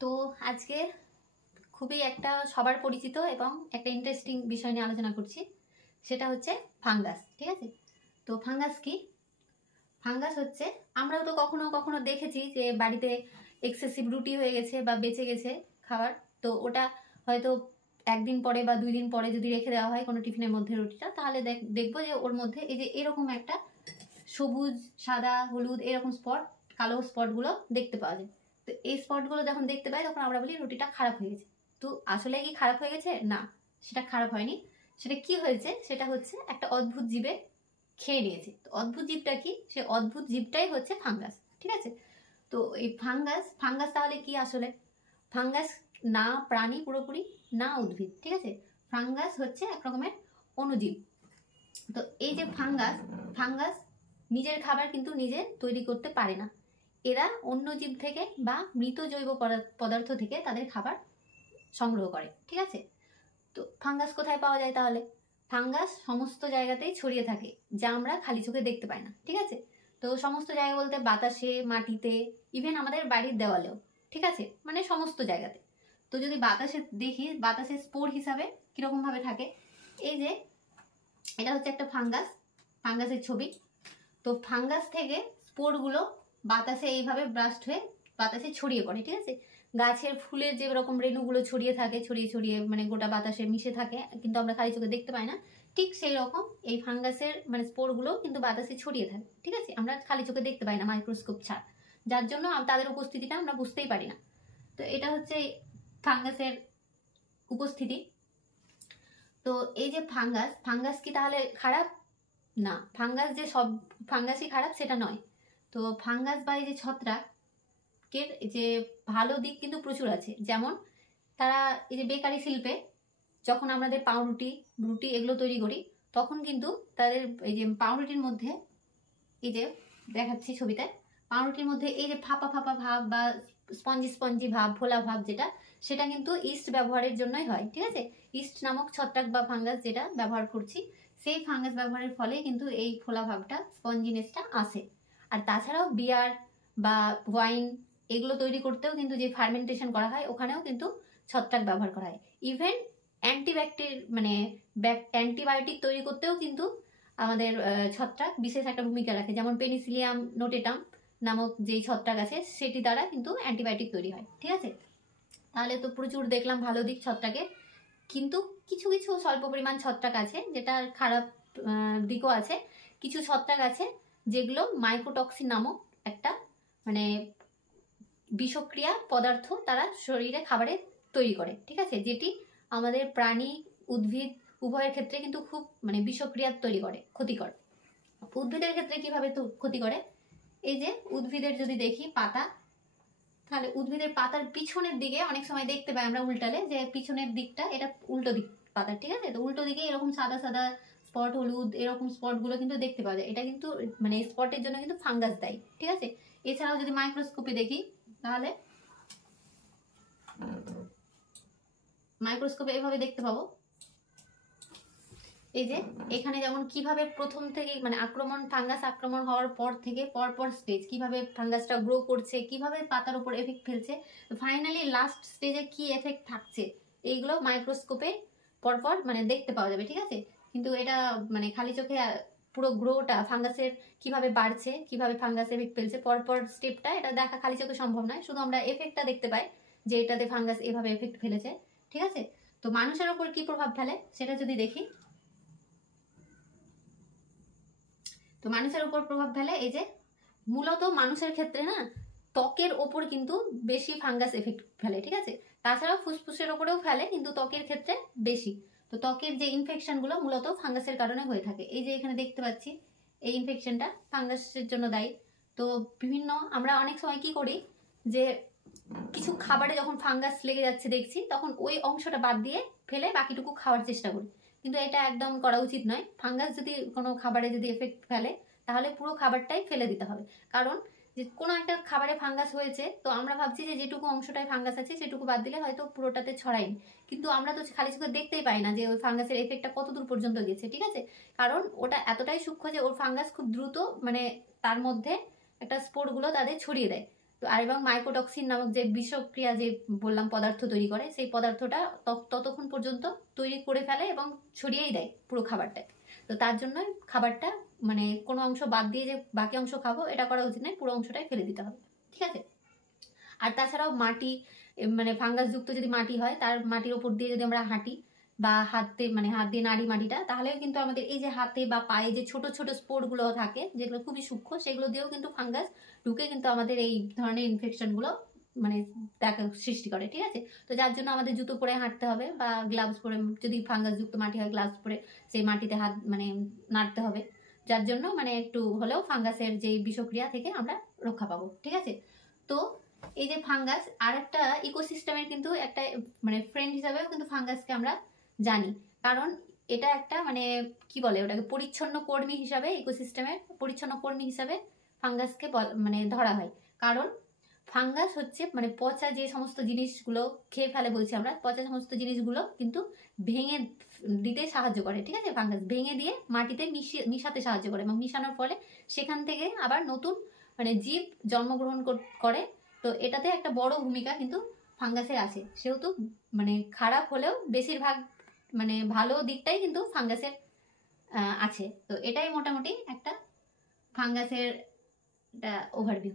তো আজকে খুবই একটা সবার পরিচিত এবং একটা ইন্টারেস্টিং বিষয় নিয়ে আলোচনা করছি, সেটা হচ্ছে ফাঙ্গাস। ঠিক আছে, তো ফাঙ্গাস কি? ফাঙ্গাস হচ্ছে, আমরাও তো কখনো কখনো দেখেছি যে বাড়িতে এক্সেসিভ রুটি হয়ে গেছে বা বেঁচে গেছে খাবার, তো ওটা হয়তো একদিন পরে বা 2 দিন পরে যদি রেখে দেওয়া হয় কোনো টিফিনের মধ্যে রুটিটা, তাহলে দেখবো যে ওর মধ্যে এই যে এরকম একটা সবুজ, সাদা, হলুদ এরকম স্পট, কালো স্পটগুলো দেখতে পাওয়া যায়। তো এই স্পটগুলো যখন দেখতে পাই তখন আমরা বলি রুটিটা খারাপ হয়ে গেছে। তো আসলে কি খারাপ হয়ে গেছে? না, সেটা খারাপ হয়নি। সেটা কি হয়েছে? সেটা হচ্ছে একটা অদ্ভুত জীবে খেয়ে নিয়েছে। তো অদ্ভুত জীবটা কি? সে অদ্ভুত জীবটাই হচ্ছে ফাঙ্গাস। ঠিক আছে, তো এই ফাঙ্গাস ফাঙ্গাস তাহলে কি আসলে? ফাঙ্গাস না প্রাণী পুরোপুরি, না উদ্ভিদ। ঠিক আছে, ফাঙ্গাস হচ্ছে এক রকমের অণুজীব। তো এই যে ফাঙ্গাস, ফাঙ্গাস নিজের খাবার কিন্তু নিজে তৈরি করতে পারে না। এরা অন্য জীব থেকে বা মৃত জৈব পদার্থ থেকে তাদের খাবার সংগ্রহ করে। ঠিক আছে, তো ফাঙ্গাস কোথায় পাওয়া যায় তাহলে? ফাঙ্গাস সমস্ত জায়গাতেই ছড়িয়ে থাকে, যা আমরা খালি চোখে দেখতে পাই না। ঠিক আছে, তো সমস্ত জায়গা বলতে বাতাসে, মাটিতে, ইভেন আমাদের বাড়ির দেওয়ালেও। ঠিক আছে, মানে সমস্ত জায়গাতে। তো যদি বাতাসে দেখি, বাতাসের স্পোর হিসাবে কিরকম ভাবে থাকে, এই যে এটা হচ্ছে একটা ফাঙ্গাস, ফাঙ্গাসের ছবি। তো ফাঙ্গাস থেকে স্পোরগুলো বাতাসে এইভাবে ব্রাস্ট হয়ে বাতাসে ছড়িয়ে পড়ে। ঠিক আছে, গাছের ফুলের যে রকম রেণুগুলো ছড়িয়ে থাকে, ছড়িয়ে ছড়িয়ে মানে গোটা বাতাসে মিশে থাকে, কিন্তু আমরা খালি চোখে দেখতে পাই না, ঠিক সেই রকম এই ফাঙ্গাসের মানে স্পোরগুলো কিন্তু বাতাসে ছড়িয়ে থাকে। ঠিক আছে, আমরা খালি চোখে দেখতে পাই না মাইক্রোস্কোপ ছাড়া, যার জন্য তাদের উপস্থিতিটা আমরা বুঝতেই পারি না। তো এটা হচ্ছে ফাঙ্গাসের উপস্থিতি। তো এই যে ফাঙ্গাস, ফাঙ্গাস কি তাহলে খারাপ? না, ফাঙ্গাস যে সব ফাঙ্গাসই খারাপ সেটা নয়। তো ফাঙ্গাস বা এই যে ছত্রাকের যে ভালো দিক কিন্তু প্রচুর আছে। যেমন তারা এই যে বেকারি শিল্পে যখন আমাদের পাউরুটি, রুটি এগুলো তৈরি করি, তখন কিন্তু তাদের এই যে পাউরুটির মধ্যে, এই যে দেখাচ্ছি ছবিতে, পাউরুটির মধ্যে এই যে ফাঁপা ফাঁপা ভাব বা স্পঞ্জি স্পঞ্জি ভাব, ফোলা ভাব যেটা, সেটা কিন্তু ইস্ট ব্যবহারের জন্যই হয়। ঠিক আছে, ইস্ট নামক ছত্রাক বা ফাঙ্গাস যেটা ব্যবহার করছি, সেই ফাঙ্গাস ব্যবহারের ফলে কিন্তু এই ফোলা ভাবটা, স্পঞ্জিনেসটা আসে। আর তাছাড়াও বিয়ার বা ওয়াইন এগুলো তৈরি করতেও কিন্তু যে ফার্মেন্টেশন করা হয়, ওখানেও কিন্তু ছত্রাক ব্যবহার করা হয়। ইভেন মানে অ্যান্টিবায়োটিক তৈরি করতেও কিন্তু আমাদের ছত্রাক বিশেষ একটা ভূমিকা রাখে। যেমন পেনিসিলিয়াম নোটেটাম নামক যেই ছত্রাক আছে, সেটি দ্বারা কিন্তু অ্যান্টিবায়োটিক তৈরি হয়। ঠিক আছে, তাহলে তো প্রচুর দেখলাম ভালো দিক ছত্রাকের, কিন্তু কিছু কিছু স্বল্প পরিমাণ ছত্রাক আছে যেটা খারাপ দিকও আছে। কিছু ছত্রাক আছে যেগুলো মাইকোটক্সিন নামক একটা মানে বিষক্রিয়া পদার্থ তারা শরীরে খাবারে তৈরি করে। ঠিক আছে, যেটি আমাদের প্রাণী, উদ্ভিদ উভয়ের ক্ষেত্রে কিন্তু খুব মানে বিষক্রিয়া তৈরি করে, ক্ষতিকর। উদ্ভিদের ক্ষেত্রে কিভাবে ক্ষতি করে? এই যে উদ্ভিদের যদি দেখি পাতা, তাহলে উদ্ভিদের পাতার পিছনের দিকে অনেক সময় দেখতে পাই আমরা উল্টালে, যে পিছনের দিকটা এটা উল্টো দিক পাতার। ঠিক আছে, তো উল্টো দিকে এরকম সাদা সাদা স্পট, হলুদ এরকম স্পট গুলো কিন্তু দেখতে পাওয়া যায়। এটা কিন্তু মানে স্পটের জন্য কিন্তু ফাঙ্গাস দায়ী। ঠিক আছে, এছাড়াও যদি মাইক্রোস্কোপে দেখি, তাহলে মাইক্রোস্কোপে এভাবে দেখতে পাবো, এই যে এখানে যেমন কিভাবে প্রথম থেকে মানে ফাঙ্গাস আক্রমণ হওয়ার পর থেকে পরপর স্টেজ, কিভাবে ফাঙ্গাসটা গ্রো করছে, কিভাবে পাতার উপর এফেক্ট ফেলছে, ফাইনালি লাস্ট স্টেজে কি এফেক্ট থাকছে, এইগুলো মাইক্রোস্কোপে পরপর মানে দেখতে পাওয়া যাবে। ঠিক আছে, কিন্তু এটা মানে খালি চোখে পুরো গ্রোটা ফাঙ্গাসের কিভাবে বাড়ছে, কিভাবে ফাঙ্গাস এফেক্ট ফেলছে পরপর স্টেপটা, এটা দেখা খালি চোখে সম্ভব নয়। শুধু আমরা এফেক্টটা দেখতে পাই যে এটাতে ফাঙ্গাস এভাবে এফেক্ট ফেলেছে। ঠিক আছে, তো মানুষের উপর কি প্রভাব ফেলে সেটা যদি দেখি, তো মানুষের উপর প্রভাব ফেলে এই যে মূলত মানুষের ক্ষেত্রে না, ত্বকের ওপর কিন্তু বেশি ফাঙ্গাস এফেক্ট ফেলে। ঠিক আছে, তাছাড়াও ফুসফুসের ওপরেও ফেলে, কিন্তু ত্বকের ক্ষেত্রে বেশি। তো ত্বকের যে ইনফেকশন গুলো মূলত ফাঙ্গাসের কারণে হয়ে থাকে। এই যে এখানে দেখতে পাচ্ছি এই ইনফেকশনটা ফাঙ্গাসের জন্য দায়ী। তো বিভিন্ন আমরা অনেক সময় কি করি, যে কিছু খাবারে যখন ফাঙ্গাস লেগে যাচ্ছে দেখছি, তখন ওই অংশটা বাদ দিয়ে ফেলে বাকিটুকু খাওয়ার চেষ্টা করি, কিন্তু এটা একদম করা উচিত নয়। ফাঙ্গাস যদি কোনো খাবারে যদি এফেক্ট ফেলে, তাহলে পুরো খাবারটাই ফেলে দিতে হবে। কারণ যে কোনো একটা খাবারে ফাঙ্গাস হয়েছে, তো আমরা ভাবছি যে যেটুকু অংশটায় ফাঙ্গাস আছে সেটুকু বাদ দিলে হয়তো পুরোটাতে ছড়ায়নি, কিন্তু আমরা তো খালি চোখে দেখতেই পাই না যে ওই ফাঙ্গাসের এফেক্টটা কত দূর পর্যন্ত গেছে। ঠিক আছে, কারণ ওটা এতটাই সূক্ষ্ম যে ওর ফাঙ্গাস খুব দ্রুত মানে তার মধ্যে একটা স্পোরগুলো তাদের ছড়িয়ে দেয়। তো আর এবং মাইকোটক্সিন নামক যে বিষক্রিয়া যে বললাম পদার্থ তৈরি করে, সেই পদার্থটা ততক্ষণ পর্যন্ত তৈরি করে ফেলে এবং ছড়িয়েই দেয় পুরো খাবারটাকে। তো তার জন্য খাবারটা মানে কোনো অংশ বাদ দিয়ে যে বাকি অংশ খাবো এটা করা উচিত নয়, পুরো অংশটাই ফেলে দিতে হবে, ঠিক আছে। আর তাছাড়াও মাটি মানে ফাঙ্গাসযুক্ত যদি মাটি হয়, তার মাটির ওপর দিয়ে যদি আমরা হাঁটি বা হাতে মানে হাত দিয়ে নাড়ি মাটিটা, তাহলেও কিন্তু আমাদের এই যে হাতে বা পায়ে যে ছোট ছোট স্পোরগুলো থাকে যেগুলো খুবই সূক্ষ্ম, সেগুলো দিয়েও কিন্তু ফাঙ্গাস ঢুকে কিন্তু আমাদের এই ধরনের ইনফেকশনগুলো মানে দেখা সৃষ্টি করে, ঠিক আছে। তো যার জন্য আমাদের জুতো পরে হাঁটতে হবে বা গ্লাভস পরে, যদি ফাঙ্গাসযুক্ত মাটি হয় গ্লাভস পরে সেই মাটিতে হাত মানে নাড়তে হবে, যার জন্য মানে একটু হলেও ফাঙ্গাসের যে বিষক্রিয়া থেকে আমরা রক্ষা পাবো, ঠিক আছে। তো এই যে ফাঙ্গাস আর একটা ইকোসিস্টেমের কিন্তু একটা মানে ফ্রেন্ড হিসাবেও কিন্তু ফাঙ্গাসকে আমরা জানি, কারণ এটা একটা মানে কি বলে ওটাকে পরিচ্ছন্ন কর্মী হিসাবে, ইকোসিস্টেমের পরিচ্ছন্ন কর্মী হিসাবে ফাঙ্গাসকে মানে ধরা হয়। কারণ ফাঙ্গাস হচ্ছে মানে পচা যে সমস্ত জিনিসগুলো খেয়ে ফেলে বলছি আমরা, পচা সমস্ত জিনিসগুলো কিন্তু ভেঙে দিতে সাহায্য করে, ঠিক আছে। ফাঙ্গাস ভেঙে দিয়ে মাটিতে মিশাতে সাহায্য করে এবং মিশানোর ফলে সেখান থেকে আবার নতুন মানে জীব জন্মগ্রহণ করে। তো এটাতে একটা বড় ভূমিকা কিন্তু ফাঙ্গাসের আছে, সেহেতু মানে খারাপ হলেও বেশিরভাগ মানে ভালো দিকটাই কিন্তু ফাঙ্গাসের আছে। তো এটাই মোটামুটি একটা ফাঙ্গাসের ওভারভিউ।